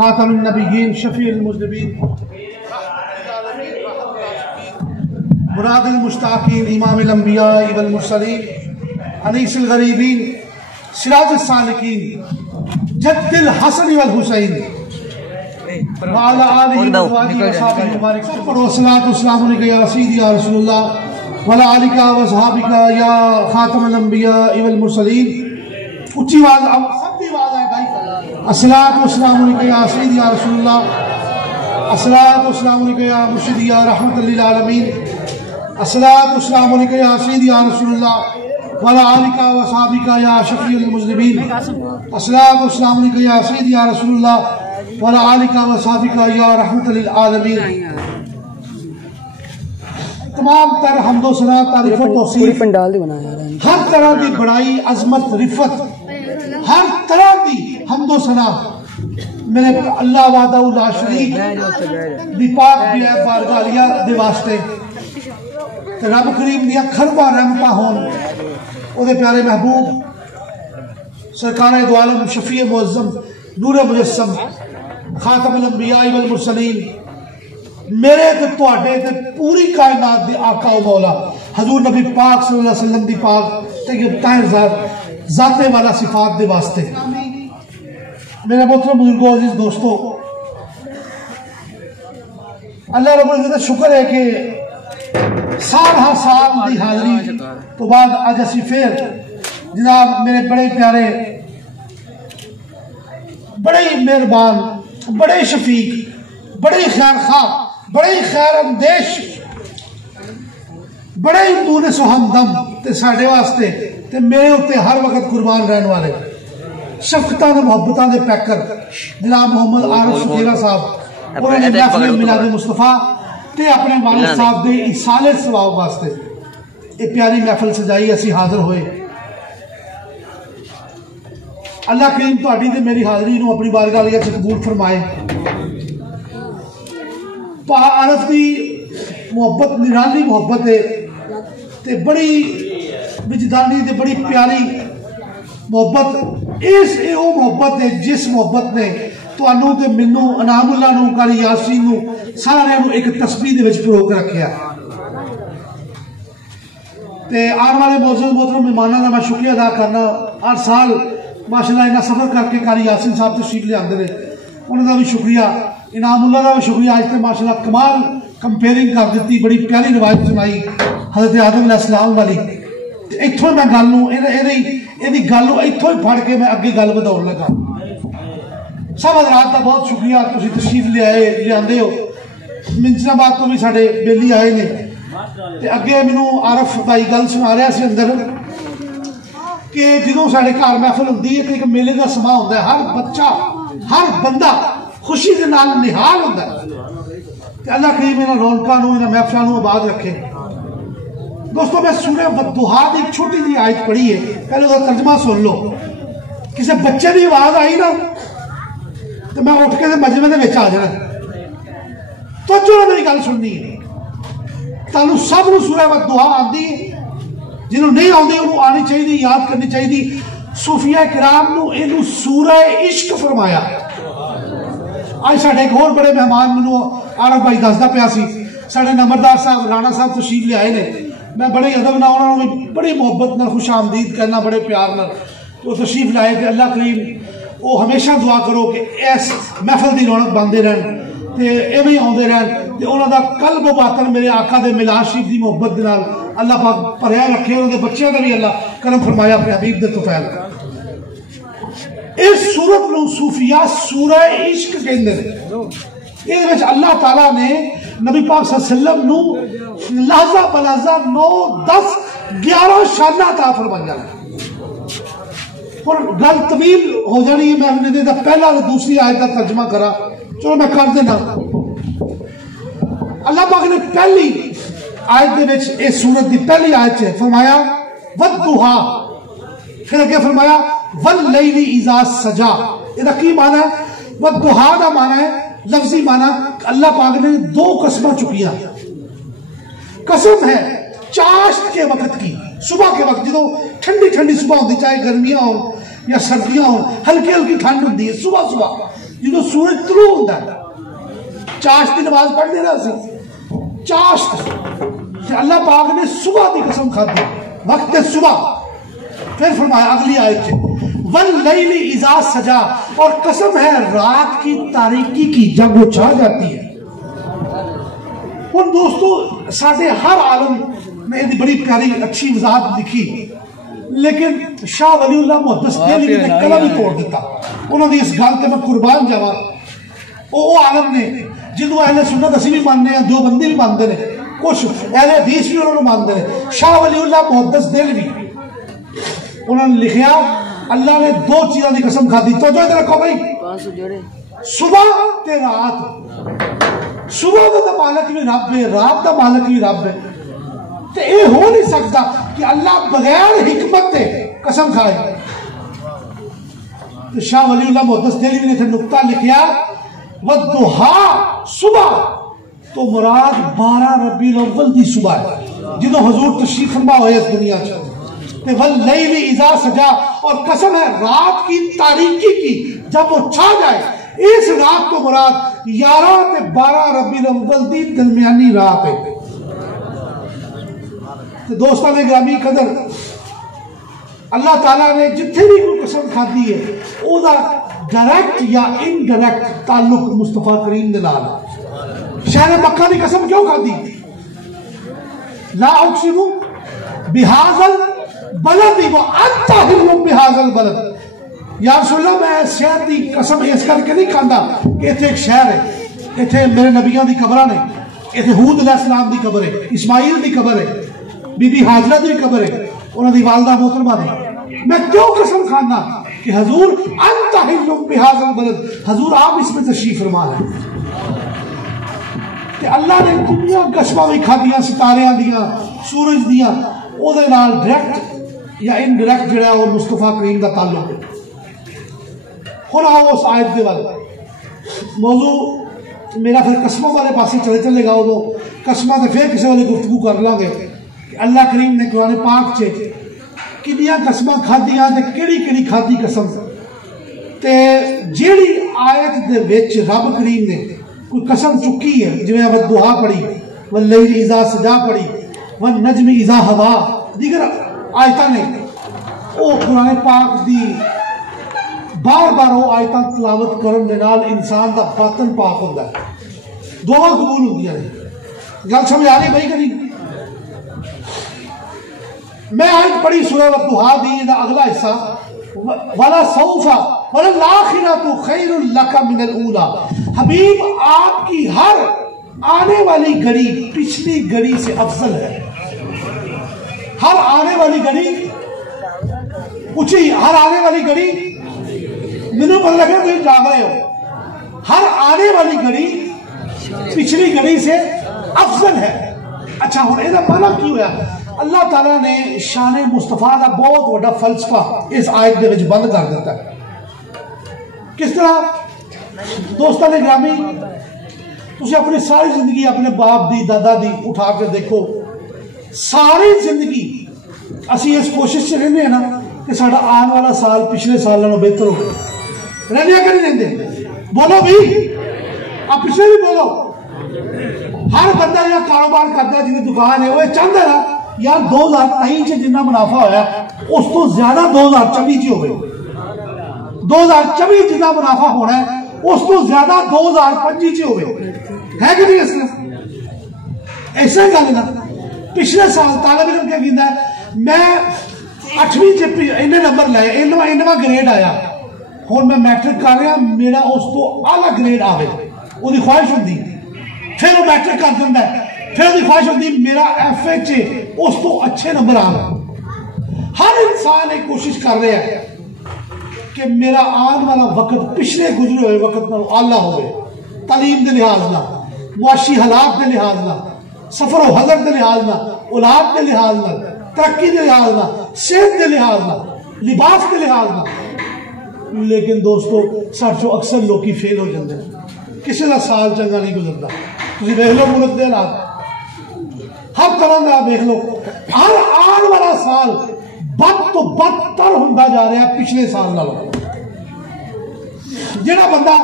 خاتم النبیین شفیع المذنبین مراد المشتاقین امام الانبیاء والمرسلین انیس الغریبین سراج السالکین جد الحسن والحسین وعلى آلہ وصحبہ وسلم مبارک پڑھو الصلاۃ والسلام علیک یا سیدی یا رسول اللہ وعلی آلک وصحبک یا خاتم الانبیاء والمرسلین. اونچی آواز سب کی آواز آئے بھائی. الصلاۃ والسلام علیک یا سیدی یا رسول اللہ الصلاۃ والسلام علیک یا مرشدی یا رحمت للعالمین الصلاۃ والسلام علیک یا سیدی یا رسول اللہ وعلی آلک وصحبک یا شفیع المذنبین الصلاۃ والسلام علیک یا سیدی یا رسول اللہ وعلی آلک وصحبک یا رحمت للعالمین. تمام تر حمد و ثنا تعریف و توصیف ہر طرح کی بڑائی عظمت رفت ہر طرح کی حمد و ثنا میرے اللہ وحدہ لا شریک دی پاک بھی ہے بارگاہ علیہ دے واسطے رب کریم دیا کھربا رحمتہ ہون او دے پیارے محبوب سرکار دو عالم شفیع معظم نور مجسم خاتم الانبیاء والمرسلین میرے تے تواڈے تے پوری کائنات دی آقا و مولا حضور نبی پاک صلی اللہ علیہ وسلم دی پاک طیب طاہر ذات والا صفات دے واسطے. میرے محترم بزرگوں عزیز دوستو اللہ رب العزت شکر ہے کہ سال ہر سال دی حاضری تو بعد آج اسی پھر جناب میرے بڑے پیارے بڑے مہربان بڑے شفیق بڑے خیر خواہ بڑے خیر اندیش بڑے مونس و ہمدم تے ساڈے واسطے تے میرے ہوتے ہر وقت قربان رہن والے شفقتاں تے محبتاں دے پیکر جناب محمد عارف شکیرہ صاحب انہوں نے محفل میلاد مصطفیٰ تے اپنے والد صاحب دے ایصال ثواب واسطے ایک پیاری محفل سجائی اسی حاضر ہوئے. اللہ کریم تہاڈی تے میری حاضری نو اپنی بارگاہ علیہ وچ قبول فرمائے. عارف دی محبت نرالی محبت ہے تے بڑی وجدانی تے بڑی پیاری محبت اس او محبت ہے جس محبت نے تانوں تے مینوں انعام اللہ نو قاری یاسین نو سارے نو ایک تسبیح دے وچ پرو کے رکھیا. تے آن والے معزز محترم مہماناں دا میں شکریہ ادا کرنا. ہر سال ماشاءاللہ انہاں سفر کر کے قاری یاسین صاحب تشریف لے آندے نے انہاں دا بھی شکریہ انعام اللہ کا بھی شکریہ. آج تے ماشاءاللہ کمال کمپیئرنگ کر دیتی بڑی پیاری روایت سنائی حضرت آدم علیہ السلام والی. اتھوں میں گل نوں یہ گل اتھوں ہی پھڑ کے میں اگے گل بداؤن لگا. سب حضرات کا بہت شکریہ تسی تشریف لے آندے ہو. منچناباد تو بھی ساڈے بیلی آئے نے تے اگے مینوں عارف بھائی گل سنا رہا سی اندر کہ جدوں ساڈے گھر محفل ہوندی ہے تے ایک میلے دا سما ہوندا ہے. ہر بچہ ہر بندہ خوشی دے نال نہال ہوندا ہے کہ اللہ کریم انہاں رونقاں نوں انہاں محفلاں نوں آباد رکھے. دوستو میں سورہ والضحیٰ دی ایک چھوٹی جی آیت پڑھی ہے پہلے اس کا ترجمہ سن لو. کسی بچے دی آواز آئی نا تو میں اٹھ کے مجمع دے وچ آ جانا. توجہ میری گل سننی ہے. تانوں سب نوں سورہ والضحیٰ آندی ہے جنہوں نہیں آندی انہوں آنی چاہیے یاد کرنی چاہیے. صوفیہ کرام نوں اینوں سورہ عشق فرمایا. آج ساڈے ایک اور بڑے مہمان مینوں عارف بھائی دسدا پیا سی ساڈے نمبردار صاحب رانا صاحب تشریف لے آئے نے. میں بڑے ادب نال انہاں نوں بڑی محبت نال خوش آمدید کرنا بڑے پیار نال وہ تشریف لائے کہ اللہ کریم وہ ہمیشہ دعا کرو کہ اس محفل دی رونق باندھے رہن تے ایویں آندے رہن تے انہاں دا قلب و باطن میرے آقا دے میلاد شریف دی محبت دے نال اللہ پاک بھریا رکھے. انہاں دے بچیاں دا بھی اللہ کرم فرمایا اپنے حبیب دے طفیل. اس سورت نو صوفیہ سورہ عشق کہندے نے. اس وچ اللہ تعالیٰ نے نبی پاک صلی اللہ علیہ وسلم نو لحظہ بلحظہ 9 10 11 شانہ عطا فرمایا. اور گل طویل ہو جانی ہے. میں اپنے دے دا پہلا اور دوسری آیت کا ترجمہ کرا چلو میں کر دینا. اللہ پاک نے پہلی آیت دے وچ اس سورت دی پہلی آیت ہے فرمایا والضحیٰ. پھر اگے فرمایا واللیل اذا سجا. یہ کی معنی ہے؟ والضحیٰ دا معنی ہے لفظی معنی اللہ پاک نے 2 قسمیں چکیاں. قسم ہے چاشت کے وقت کی صبح کے وقت جدو ٹھنڈی ٹھنڈی صبح ہوتی چاہے گرمیاں ہوں یا سردیاں ہوں ہلکی ہلکی ٹھنڈ ہوتی ہے صبح جدو سورج طلوع ہوتا ہے چاشت کی نماز پڑھ دینا سی چاشت اللہ پاک نے صبح کی قسم کھاتی وقت صبح پھر فرمایا اگلی آیت سے واللیل اذا سجا اور قسم ہے رات کی تاریکی کی جب وہ چھا جاتی ہے. اور دوستو سارے ہر عالم نے بڑی پیاری اچھی وضاحت لکھی لیکن شاہ ولی اللہ محدث دہلوی نے قلم ہی توڑ دیتا. انہوں نے اس گل تے میں قربان جاواں وہ عالم نے جنہوں اہل سنت اسی بھی ماننے ہیں دیوبندی بھی مانتے ہیں کچھ اہل حدیث بھی انہوں نے مانتے ہیں. شاہ ولی اللہ محدث دہلوی انہوں نے لکھیا اللہ نے دو چیزوں کی قسم کھا دی. تو جو ادھر رکھو بھائی صبح تے رات. صبح کا مالک بھی رب ہے رات کا مالک بھی رب ہے. تو یہ ہو نہیں سکتا کہ اللہ بغیر حکمت تے قسم کھائے. تو شاہ ولی اللہ محدث دہلوی نے نقطہ لکھیا والضحیٰ صبح تو مراد 12 ربیع الاول دی صبح ہے جدوں حضور تشریف فرما ہوئے اس دنیا سے. واللیل اذا سجا اور قسم ہے رات کی تاریکی کی جب وہ چھا جائے. اس رات کو مراد 11 تے 12 ربیع الاول دی درمیانی رات ہے. دوستان گرامی قدر اللہ تعالیٰ نے جتنے بھی کوئی قسم کھاتی ہے او دا ڈائریکٹ یا انڈائریکٹ تعلق مصطفیٰ کریم دے نال. شہر مکہ دی قسم کیوں کھاتی لا اقسم بہذا البلد وانت حل بہذا البلد. یا رسول اللہ میں اس شہر دی قسم اس کر کے نہیں کھاندا کہ ایتھے ایک شہر ہے ایتھے میرے نبیوں دی قبراں نے ایتھے ہود علیہ السلام دی قبر ہے اسماعیل دی قبر ہے بی بی حاجرہ دی قبر ہے انہوں دی والدہ محترمہ دی. میں کیوں قسم کھانا کہ حضور انت حل بہذا البلد حضور آپ اس میں تشریف فرما ہے. کہ اللہ نے دنیا قسمہ بھی کھا دیا ستاریاں دیا سورج دیا او دے نال ڈائریکٹ یا انڈائریکٹ جڑا ہے وہ مصطفیٰ کریم دا تعلق ہے. ہن آؤ اس آیت دے والے موضوع میرا پھر قسموں والے پاسے چلے گا ادو قسمہ تے پھر کسی والے گفتگو کر لیں گے کہ اللہ کریم نے قرآن پاک چ کنیاں قسمہ کھادیاں تے کیڑی کیڑی کھادی قسم تے جیڑی آیت دے وچ رب کریم نے کوئی قسم چکی ہے جویں والضحیٰ پڑھی واللیل اذا سجا پڑھی والنجم اذا ہوا دیگر آیتاں نے او قرآن پاک دی بار بار وہ آیتاں تلاوت کرن دے نال انسان دا باطن پاک ہوندا ہے دعا قبول ہوندیاں نے. گل سمجھ آ رہی بھائی کہ نہیں. میں آیت پڑھی سورہ والضحیٰ دی دا اگلا حصہ ولا سوف ولا الاخرۃ خیر لک من الاولی. حبیب آپ کی ہر آنے والی گھڑی پچھلی گھڑی سے افضل ہے. ہر آنے والی گھڑی پوچھی ہر آنے والی گھڑی مینوں پتہ لگا تم جاگ رہے ہو. ہر آنے والی گھڑی پچھلی گھڑی سے افضل ہے. اچھا ہوں یہ مانا کی ہوا اللہ تعالیٰ نے شان مصطفیٰ کا بہت بڑا فلسفہ اس آیت دے وچ بند کر دیتا ہے. کس طرح دوستان گرامی تسی اپنی ساری زندگی اپنے باپ دی دادا دی اٹھا کے دیکھو ساری زندگی اسی اس کوشش سے رہنے ہیں نا کہ ساڑا آن والا سال پچھلے سال نالوں بہتر ہو رہنے یا کہ نہیں رہنے. بولو بھی آپ پچھلے بھی بولو. ہر بندہ یا کاروبار کرتا ہے جنہیں دکان ہے وہ چاہتا ہے نا یار 2023 سے جنہ منافع ہویا اس تو زیادہ 2024 ہو گئے. 2024 جنہ منافع ہونا ہے اس تو زیادہ 2025 ہو گئے ہے کہ نہیں. اس میں ایسا ہی گل نا پچھلے سال طالب علم کیا کہتا ہے میں 8ویں سے انہیں نمبر لائے انواں گریڈ آیا ہوں میں میٹرک کر رہا میرا اس تو اعلیٰ گریڈ آوے وہ خواہش ہوتی پھر وہ میٹرک کر دینا ہے پھر وہ خواہش ہوتی میرا ایف ایچ اس تو اچھے نمبر آ گئے. ہر انسان ایک کوشش کر رہا ہے کہ میرا آن والا وقت پچھلے گزرے ہوئے وقت میں اعلیٰ ہوئے. تعلیم کے لحاظ نہ معاشی حالات کے لحاظ نہ سفر و حضر کے لحاظ نہ اولاد کے لحاظ نہ ترقی کے لحاظ نہ صحت کے لحاظ نہ لباس کے لحاظ نہ. لیکن دوستو سچو اکثر لوکی فیل ہو جاتے ہیں کسی کا سال چنگا نہیں گزرتا. تسی دیکھ لو ملک دے حالات ہر طرح کا دیکھ لو ہر آن والا سال بد تو بدتر ہوتا جا رہا ہے پچھلے سال نالوں. جہاں بندہ